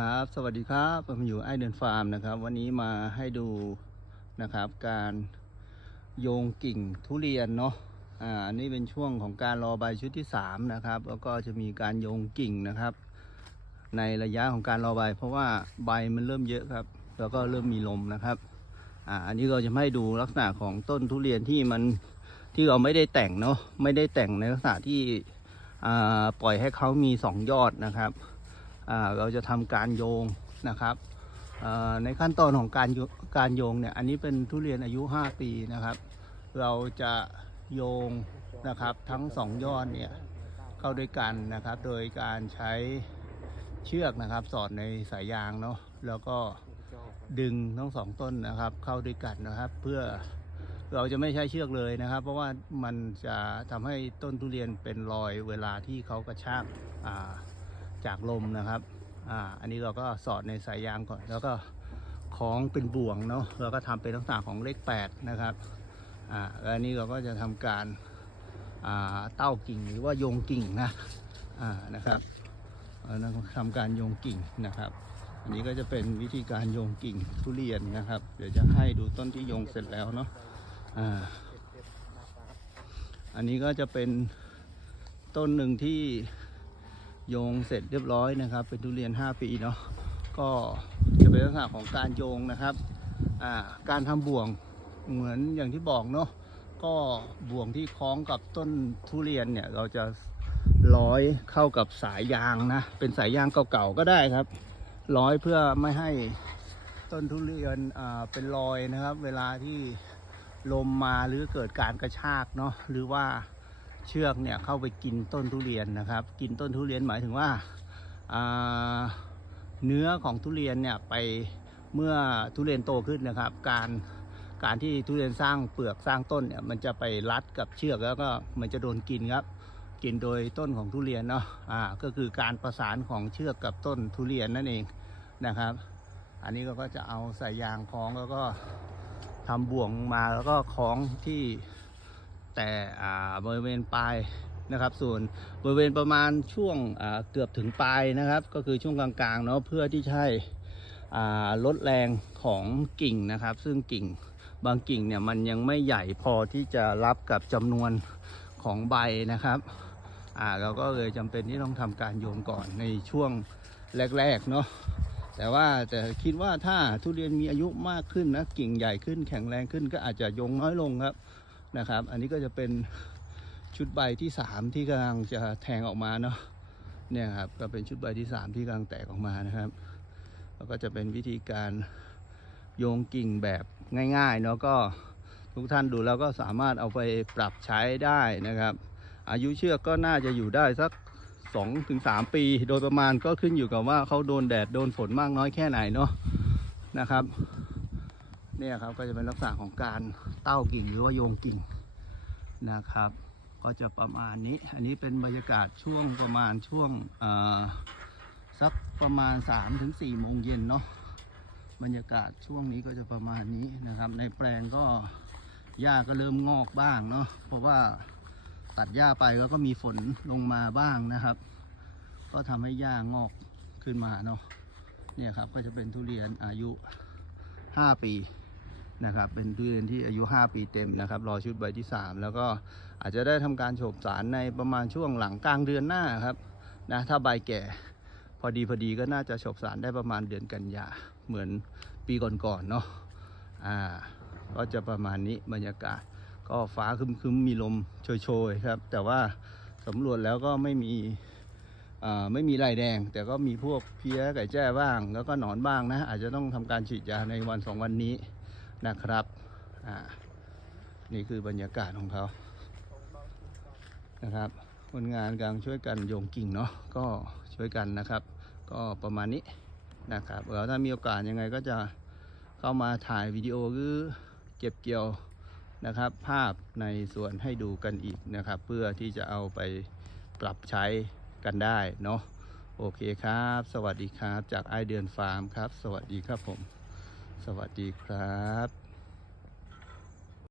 ครับ สวัสดีครับผมอยู่ไอเดนฟาร์มนะครับ วันนี้มาให้ดูนะครับ การโยงกิ่งทุเรียนเนาะอ่าอันนี้เป็นช่วงของการรอใบชุดที่3นะครับ แล้วก็จะมีการโยงกิ่งนะครับ ในระยะของการรอใบ เพราะว่าใบมันเริ่มเยอะครับ แล้วก็เริ่มมีลมนะครับอ่าอันนี้เราจะให้ดูลักษณะของต้นทุเรียนที่มันที่เราไม่ได้แต่งเนาะไม่ได้แต่งในลักษณะที่อ่าปล่อยให้เขามีสองยอดนะครับ เราจะทำการโยงนะครับในขั้นตอนของการการโยงเนี่ยอันนี้เป็นทุเรียนอายุ 5 ปีนะครับ เราจะโยงนะครับทั้งสองยอดเนี่ยเข้าด้วยกันนะครับ โดยการใช้เชือกนะครับสอดในสายยางเนาะแล้วก็ดึงทั้งสองต้นนะครับ เข้าด้วยกันนะครับ เพื่อเราจะไม่ใช้เชือกเลยนะครับ เพราะว่ามันจะทำให้ต้นทุเรียนเป็นรอยเวลาที่เขากระชากอ่า จากลมนะครับอ่าอันนี้เราก็สอดในสายยางก่อน แล้วก็คล้องเป็นบ่วงเนาะแล้วก็ทำเป็นลักษณะของเลข8นะครับอ่าแล้วนี้เราก็จะทำการอ่าเต้ากิ่งหรือว่าโยงกิ่งนะอ่านะครับเราทำการโยงกิ่งนะครับ อันนี้ก็จะเป็นวิธีการโยงกิ่งทุเรียนนะครับ เดี๋ยวจะให้ดูต้นที่โยงเสร็จแล้วเนาะอ่าอันนี้ก็จะเป็นต้นหนึ่งที่ โยงเสร็จเรียบร้อยนะครับ เป็นทุเรียน 5 ปีเนาะก็จะเป็นลักษณะของการโยงนะครับการทำบ่วงเหมือนอย่างที่บอกเนาะก็บ่วงที่คล้องกับต้นทุเรียนเนี่ยเราจะร้อยเข้ากับสายยางนะ เป็นสายยางเก่าๆก็ได้ครับ ร้อยเพื่อไม่ให้ต้นทุเรียนเป็นรอยนะครับ เวลาที่ลมมาหรือเกิดการกระชากเนาะหรือว่า เชือกเนี่ยเข้าไปกินต้นทุเรียนนะครับ กินต้นทุเรียนหมายถึงว่าาเนื้อของทุเรียนเนี่ยไปเมื่อทุเรียนโตขึ้นนะครับ การการที่ทุเรียนสร้างเปลือกสร้างต้นเนี่ยมันจะไปรัดกับเชือกแล้วก็มันจะโดนกินครับ กินโดยต้นของทุเรียนเนาะอ่าก็คือการประสานของเชือกกับต้นทุเรียนนั่นเองนะครับ อันนี้เราก็จะเอาสายยางคล้องแล้วก็ทำบ่วงมาแล้วก็คล้องที่ แต่บริเวณปลายนะครับ ส่วนบริเวณประมาณช่วงเกือบถึงปลายนะครับ ก็คือช่วงกลางๆเนาะเพื่อที่จะให้ลดแรงของกิ่งนะครับ ซึ่งกิ่งบางกิ่งเนี่ยมันยังไม่ใหญ่พอที่จะรับกับจำนวนของใบนะครับอ่าเราก็เลยจำเป็นที่ต้องทำการโยงก่อนในช่วงแรกๆเนาะแต่ว่าแต่คิดว่าถ้าทุเรียนมีอายุมากขึ้นนะกิ่งใหญ่ขึ้นแข็งแรงขึ้นก็อาจจะโยงน้อยลงครับ นะครับ อันนี้ก็จะเป็นชุดใบที่ 3 ที่กำลังจะแทงออกมาเนาะเนี่ยครับก็เป็นชุดใบที่ 3 ที่กำลังแตกออกมานะครับแล้วก็จะเป็นวิธีการโยงกิ่งแบบง่ายๆเนาะก็ทุกท่านดูแล้วก็สามารถเอาไปปรับใช้ได้นะครับ อายุเชือกก็น่าจะอยู่ได้สัก 2-3ถึง3ปี โดยประมาณก็ขึ้นอยู่กับว่าเขาโดนแดดโดนฝนมากน้อยแค่ไหนเนาะนะครับ เนี่ยครับก็จะเป็นลักษณะของการเต้ากิ่งหรือว่าโยงกิ่งนะครับ ก็จะประมาณนี้ อันนี้เป็นบรรยากาศช่วงประมาณช่วงสักประมาณ 3-4ถึง4โมงเย็นเนาะบรรยากาศช่วงนี้ก็จะประมาณนี้นะครับ ในแปลงก็หญ้าก็เริ่มงอกบ้างเนาะเพราะว่าตัดหญ้าไปแล้วก็มีฝนลงมาบ้างนะครับ ก็ทำให้หญ้างอกขึ้นมาเนาะเนี่ยครับก็จะเป็นทุเรียนอายุ 5 ปี นะครับ เป็นทุเรียนที่อายุ 5 ปีเต็มนะครับ รอชุดใบที่ 3 แล้วก็อาจจะได้ทำการโฉบสารในประมาณช่วงหลังกลางเดือนหน้าครับนะถ้าใบแก่พอดีพอดีก็น่าจะโฉบสารได้ประมาณเดือนกันยาเหมือนปีก่อนๆเนาะอ่าก็จะประมาณนี้บรรยากาศก็ฟ้าคึมๆ มีลมโชยๆครับ แต่ว่าสำรวจแล้วก็ไม่มีอ่าไม่มีลายแดง แต่ก็มีพวกเพี้ยไก่แจ้บ้าง แล้วก็หนอนบ้างนะ อาจจะต้องทำการฉีดยาในวันสองวันนี้ นะครับอ่านี่คือบรรยากาศของเขานะครับคนงานกำลังช่วยกันโยงกิ่งเนาะก็ช่วยกันนะครับ ก็ประมาณนี้นะครับแล้วถ้ามีโอกาสยังไงก็จะเข้ามาถ่ายวิดีโอหรือเก็บเกี่ยวนะครับ ภาพในสวนให้ดูกันอีกนะครับ เพื่อที่จะเอาไปปรับใช้กันได้เนาะโอเคครับ สวัสดีครับ จากไอเดือนฟาร์มครับ สวัสดีครับผม สวัสดีครับ